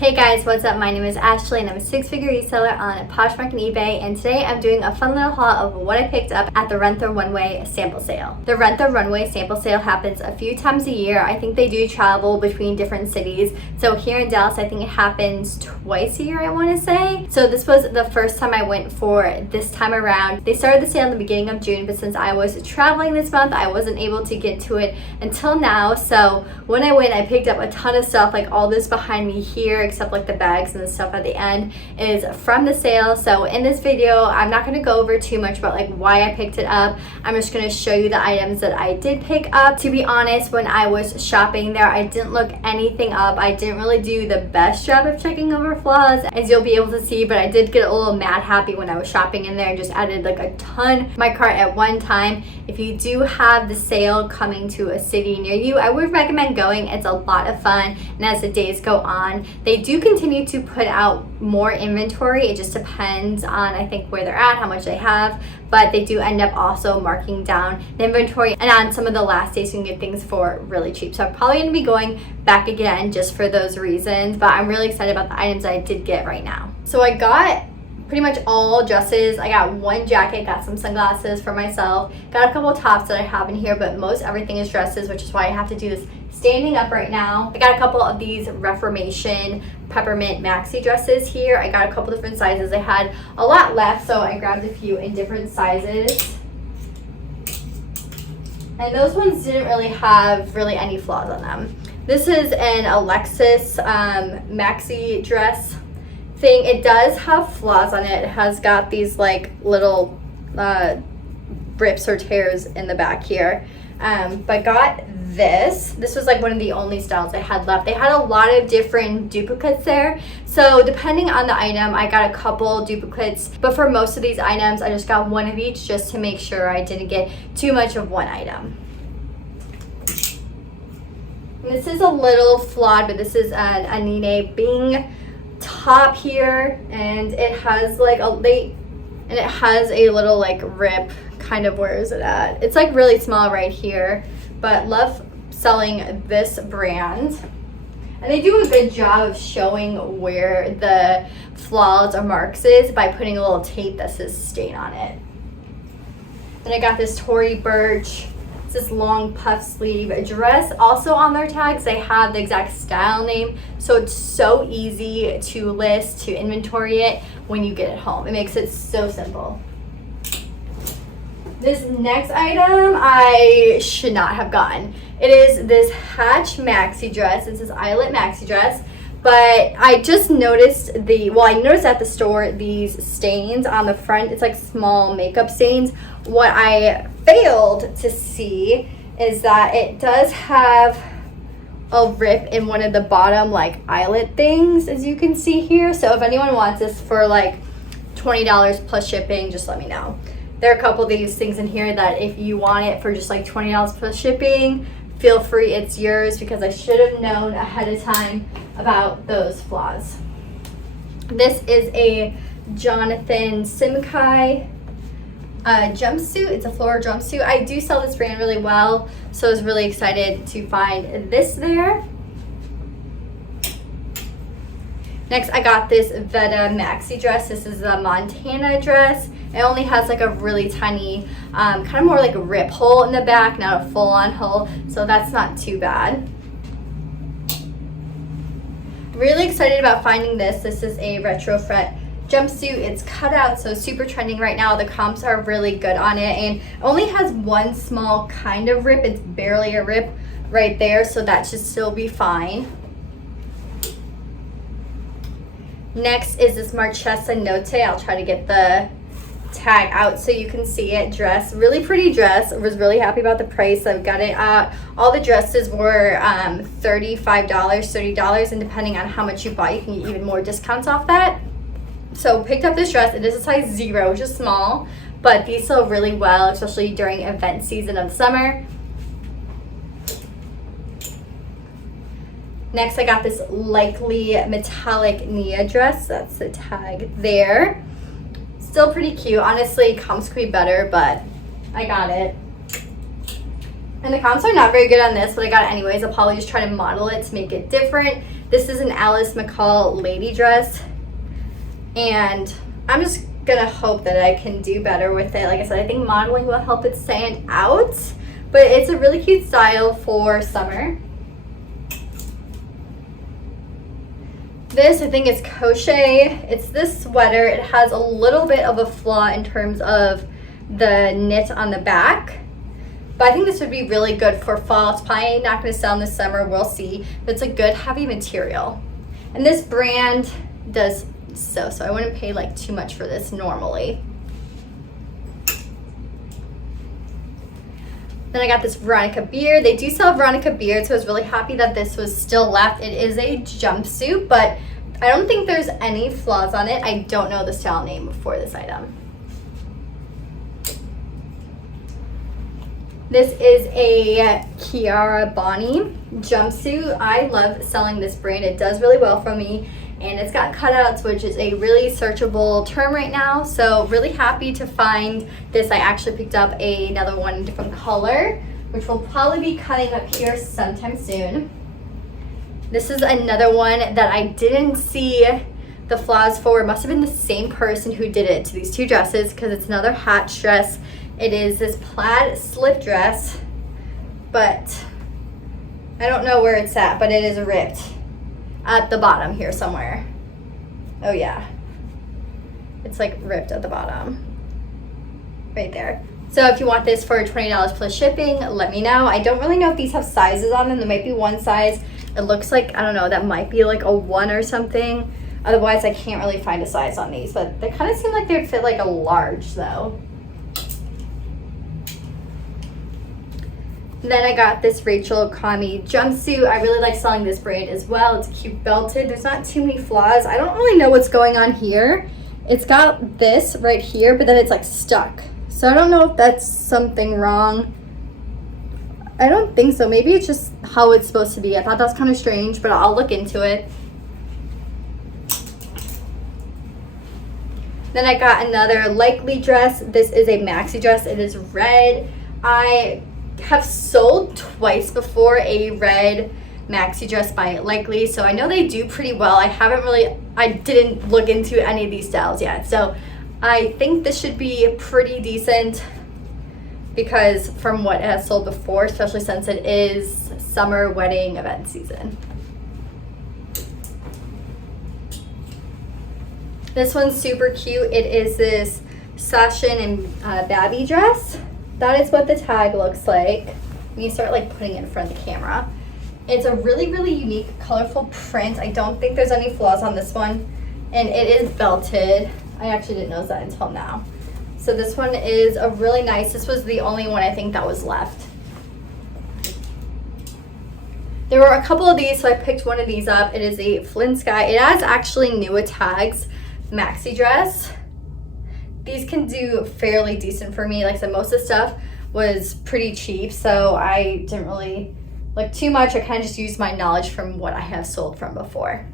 Hey guys, what's up? My name is Ashley and I'm a six-figure reseller on Poshmark and eBay, and today I'm doing a fun little haul of what I picked up at the Rent the Runway sample sale. The Rent the Runway sample sale happens a few times a year. I think they do travel between different cities. So here in Dallas, I think it happens twice a year, I want to say. So this was the first time I went for this time around. They started the sale in the beginning of June, but since I was traveling this month, I wasn't able to get to it until now. So when I went, I picked up a ton of stuff, like all this behind me here, except like the bags and the stuff at the end is from the sale. So in this video, I'm not going to go over too much about like why I picked it up. I'm just going to show you the items that I did pick up. To be honest, when I was shopping there, I didn't look anything up. I didn't really do the best job of checking over flaws, as you'll be able to see, but I did get a little mad happy when I was shopping in there and just added like a ton to my cart at one time. If you do have the sale coming to a city near you, I would recommend going. It's a lot of fun, and as the days go on, they do continue to put out more inventory. It just depends on, I think, where they're at, how much they have, but they do end up also marking down the inventory, and on some of the last days you can get things for really cheap. So I'm probably going to be going back again just for those reasons, but I'm really excited about the items that I did get right now. So I got pretty much all dresses. I got one jacket, got some sunglasses for myself, got a couple tops that I have in here, but most everything is dresses, which is why I have to do this standing up right now. I got a couple of these Reformation peppermint maxi dresses here. I got a couple different sizes. I had a lot left, so I grabbed a few in different sizes. And those ones didn't really have any flaws on them. This is an Alexis maxi dress thing. It does have flaws on it. It has got these like little rips or tears in the back here. But got this was like one of the only styles I had left. They had a lot of different duplicates there, so depending on the item I got a couple duplicates, but for most of these items I just got one of each just to make sure I didn't get too much of one item. And this is a little flawed, but this is an Anine Bing top here, and it has like a little like rip, kind of, where is it at? It's like really small right here, but love selling this brand. And they do a good job of showing where the flaws or marks is by putting a little tape that says stain on it. Then I got this Tory Burch. It's this long puff sleeve dress. Also on their tags, they have the exact style name, so it's so easy to list, to inventory it when you get it home. It makes it so simple. This next item I should not have gotten. It is this Hatch maxi dress. It's this eyelet maxi dress, but I just noticed I noticed at the store these stains on the front. It's like small makeup stains. What I failed to see is that it does have a rip in one of the bottom like eyelet things, as you can see here. So if anyone wants this for like $20 plus shipping, just let me know. There are a couple of these things in here that if you want it for just like $20 plus shipping, feel free, it's yours, because I should have known ahead of time about those flaws. This is a Jonathan Simkai jumpsuit. It's a floral jumpsuit. I do sell this brand really well, so I was really excited to find this there. Next, I got this Veta maxi dress. This is a Montana dress. It only has like a really tiny, kind of more like a rip hole in the back, not a full-on hole, so that's not too bad. Really excited about finding this. This is a retrofret jumpsuit. It's cut out, so super trending right now. The comps are really good on it, and only has one small kind of rip. It's barely a rip right there, so that should still be fine. Next is this Marchesa Notte. I'll try to get the tag out so you can see it. Dress, really pretty dress. I was really happy about the price. I've got it at, all the dresses were $35, $30, and depending on how much you bought, you can get even more discounts off that. So picked up this dress. It is a size 0, which is small, but these sell really well, especially during event season of the summer. Next, I got this Likely metallic Nia dress. That's the tag there. Still pretty cute. Honestly, comps could be better, but I got it. And the comps are not very good on this, but I got it anyways. I'll probably just try to model it to make it different. This is an Alice McCall lady dress, and I'm just gonna hope that I can do better with it. Like I said, I think modeling will help it stand out, but it's a really cute style for summer. This, I think it's crochet. It's this sweater. It has a little bit of a flaw in terms of the knit on the back, but I think this would be really good for fall. It's probably not going to sell in the summer, we'll see, but it's a good heavy material. And this brand does so I wouldn't pay like too much for this normally. Then I got this Veronica beard. They do sell Veronica beard, so I was really happy that this was still left. It is a jumpsuit, but I don't think there's any flaws on it. I don't know the style name for this item. This is a Kiara Bonnie jumpsuit. I love selling this brand. It does really well for me, and it's got cutouts, which is a really searchable term right now. So really happy to find this. I actually picked up another one in a different color, which will probably be cutting up here sometime soon. This is another one that I didn't see the flaws for. It must have been the same person who did it to these two dresses, because it's another hatch dress. It is this plaid slip dress, but I don't know where it's at, but it is ripped at the bottom here somewhere. Oh yeah, it's like ripped at the bottom right there. So if you want this for $20 plus shipping, let me know. I don't really know if these have sizes on them. There might be one size. It looks like, I don't know, that might be like a 1 or something. Otherwise I can't really find a size on these, but they kind of seem like they would fit like a large though. Then I got this Rachel Connie jumpsuit. I really like selling this brand as well. It's cute belted. There's not too many flaws. I don't really know what's going on here. It's got this right here, but then it's like stuck. So I don't know if that's something wrong. I don't think so. Maybe it's just how it's supposed to be. I thought that was kind of strange, but I'll look into it. Then I got another Likely dress. This is a maxi dress. It is red. I have sold twice before a red maxi dress by Likely, so I know they do pretty well. I didn't look into any of these styles yet, so I think this should be pretty decent, because from what it has sold before, especially since it is summer wedding event season. This one's super cute. It is this Sashin and Babby dress. That is what the tag looks like when you start like putting it in front of the camera. It's a really, really unique, colorful print. I don't think there's any flaws on this one, and it is belted. I actually didn't know that until now. So this one is a really nice, this was the only one I think that was left. There were a couple of these, so I picked one of these up. It is a Flint Sky. It has actually newer tags, maxi dress. These can do fairly decent for me. Like I said, most of the stuff was pretty cheap, so I didn't really look too much. I kind of just used my knowledge from what I have sold from before.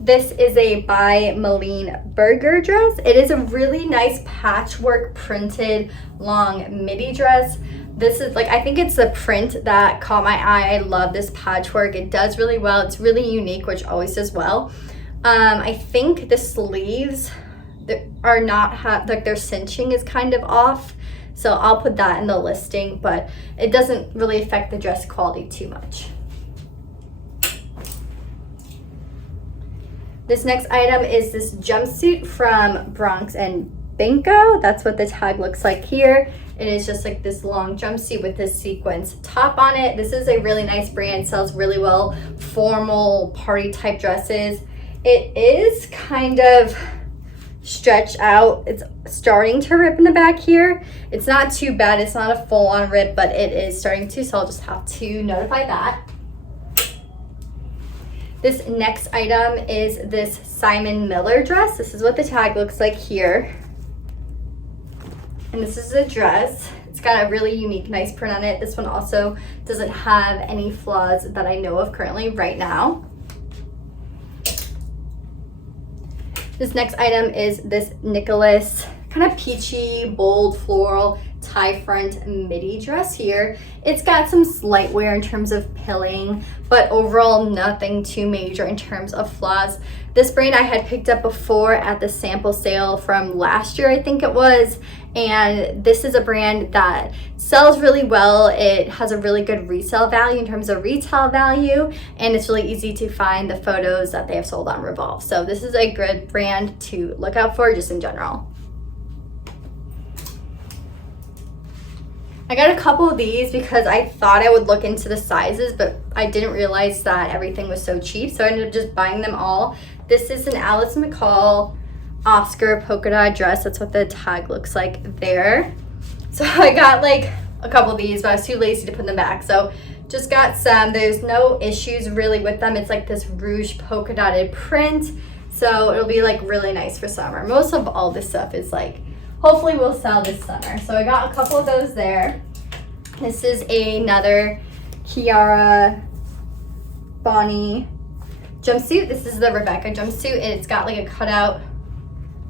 This is a by Malene Berger dress. It is a really nice patchwork printed long midi dress. This is like, I think it's the print that caught my eye. I love this patchwork. It does really well. It's really unique, which always does well. I think the sleeves are not, like their cinching is kind of off. So I'll put that in the listing, but it doesn't really affect the dress quality too much. This next item is this jumpsuit from Bronx and Banco. That's what the tag looks like here. It is just like this long jumpsuit with this sequence top on it. This is a really nice brand, sells really well formal party type dresses. It is kind of stretched out. It's starting to rip in the back here. It's not too bad. It's not a full-on rip, but it is starting to, so I'll just have to notify that. This next item is this Simon Miller dress. This is what the tag looks like here. And this is a dress. It's got a really unique, nice print on it. This one also doesn't have any flaws that I know of currently right now. This next item is this Nicholas kind of peachy, bold floral tie front midi dress here. It's got some slight wear in terms of pilling, but overall nothing too major in terms of flaws. This brand I had picked up before at the sample sale from last year, I think it was, and this is a brand that sells really well. It has a really good resale value in terms of retail value, and it's really easy to find the photos that they have sold on Revolve. So this is a good brand to look out for just in general. I got a couple of these because I thought I would look into the sizes, but I didn't realize that everything was so cheap, so I ended up just buying them all. This is an Alice McCall Oscar polka dot dress. That's what the tag looks like there. So I got like a couple of these, but I was too lazy to put them back. So just got some. There's no issues really with them. It's like this ruche polka dotted print. So it'll be like really nice for summer. Most of all this stuff is like, hopefully we'll sell this summer. So I got a couple of those there. This is another Kiara Bonnie jumpsuit. This is the Rebecca jumpsuit. It's got like a cutout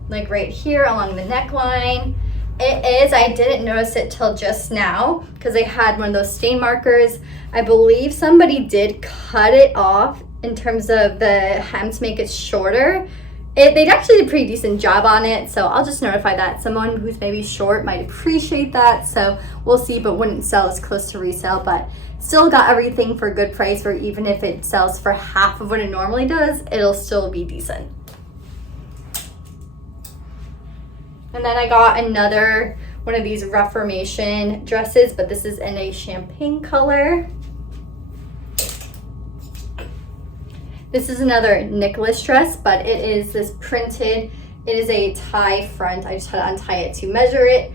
like right here along the neckline. It is, I didn't notice it till just now because I had one of those stain markers. I believe somebody did cut it off in terms of the hem to make it shorter. They actually did a pretty decent job on it, so I'll just notify that. Someone who's maybe short might appreciate that, so we'll see, but wouldn't sell as close to resale, but still got everything for a good price, where even if it sells for half of what it normally does, it'll still be decent. And then I got another one of these Reformation dresses, but this is in a champagne color. This is another Nicholas dress, but it is this printed, it is a tie front. I just had to untie it to measure it.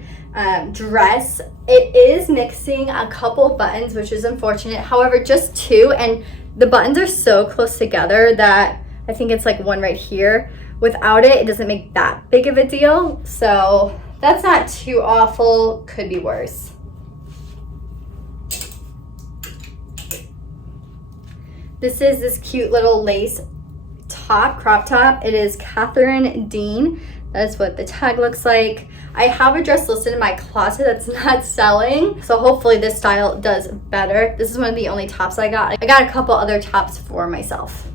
Dress. It is mixing a couple buttons, which is unfortunate. However, just two, and the buttons are so close together that I think it's like one right here. Without it, it doesn't make that big of a deal. So that's not too awful. Could be worse. This is this cute little lace top, crop top. It is Catherine Dean. That is what the tag looks like. I have a dress listed in my closet that's not selling, so hopefully this style does better. This is one of the only tops I got. I got a couple other tops for myself.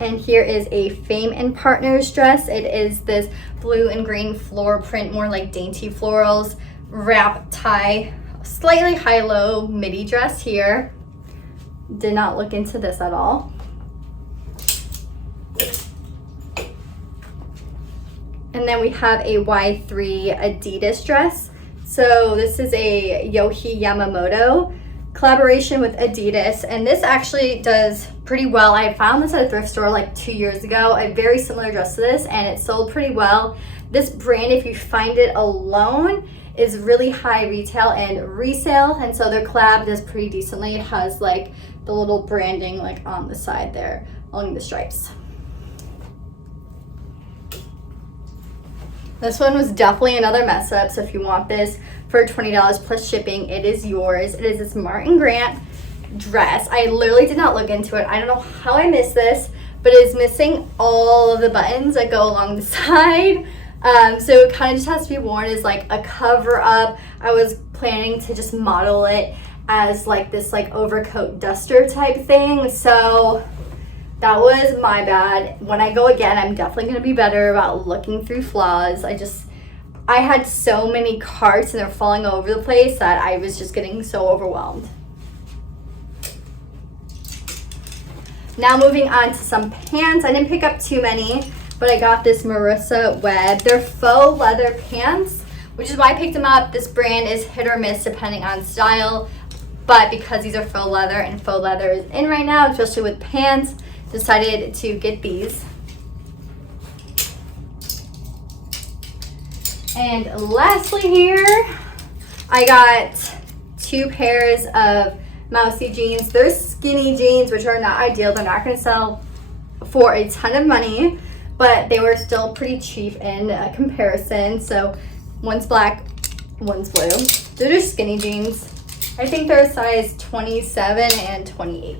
And here is a Fame and Partners dress. It is this blue and green floral print, more like dainty florals, wrap tie, slightly high-low midi dress here. Did not look into this at all. And then we have a Y3 Adidas dress. So this is a Yohei Yamamoto collaboration with Adidas, and this actually does pretty well. I found this at a thrift store like 2 years ago, a very similar dress to this, and it sold pretty well. This brand, if you find it alone, is really high retail and resale, and so their collab does pretty decently. It has like the little branding like on the side there along the stripes. This one was definitely another mess up, so if you want this for $20 plus shipping, it is yours. It is this Martin Grant dress. I literally did not look into it. I don't know how I missed this, but it is missing all of the buttons that go along the side. So it kind of just has to be worn as like a cover up. I was planning to just model it as like this like overcoat duster type thing. So that was my bad. When I go again, I'm definitely going to be better about looking through flaws. I had so many carts and they're falling all over the place that I was just getting so overwhelmed. Now moving on to some pants. I didn't pick up too many, but I got this Marissa Webb. They're faux leather pants, which is why I picked them up. This brand is hit or miss depending on style, but because these are faux leather and faux leather is in right now, especially with pants, decided to get these. And lastly here, I got two pairs of mousy jeans. They're skinny jeans, which are not ideal. They're not going to sell for a ton of money, but they were still pretty cheap in comparison. So one's black, one's blue. They're just skinny jeans. I think they're a size 27 and 28.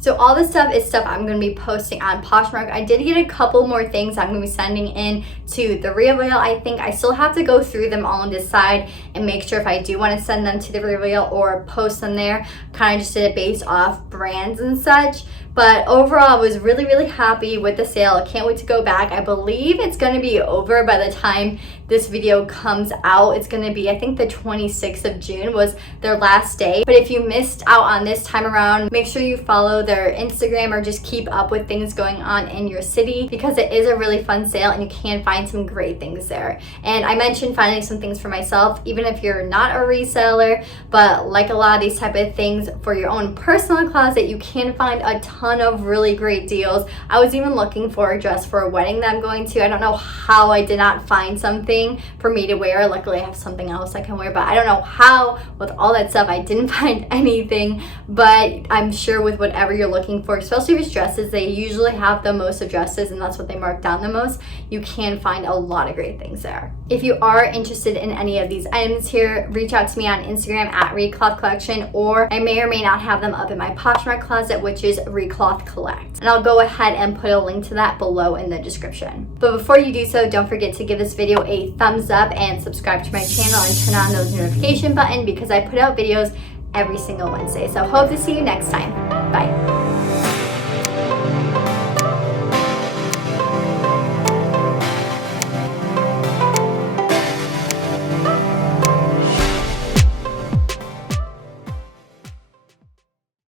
So all this stuff is stuff I'm going to be posting on Poshmark. I did get a couple more things I'm going to be sending in to the Resell. I think I still have to go through them all and decide and make sure if I do want to send them to the Resell or post them there. Kind of just did it based off brands and such. But overall, I was really, really happy with the sale. I can't wait to go back. I believe it's going to be over by the time this video comes out. It's going to be, I think the 26th of June was their last day. But if you missed out on this time around, make sure you follow their Instagram or just keep up with things going on in your city, because it is a really fun sale and you can find some great things there. And I mentioned finding some things for myself, even if you're not a reseller, but like a lot of these type of things for your own personal closet, you can find a ton of really great deals. I was even looking for a dress for a wedding that I'm going to. I don't know how I did not find something for me to wear. Luckily I have something else I can wear, but I don't know how with all that stuff I didn't find anything. But I'm sure with whatever you're looking for, especially if it's dresses, they usually have the most of dresses and that's what they mark down the most. You can find a lot of great things there. If you are interested in any of these items here, reach out to me on Instagram at ReCloth Collection, or I may or may not have them up in my Poshmark closet, which is ReCloth Collect. And I'll go ahead and put a link to that below in the description. But before you do so, don't forget to give this video a thumbs up and subscribe to my channel and turn on those notification button, because I put out videos every single Wednesday. So hope to see you next time. Bye.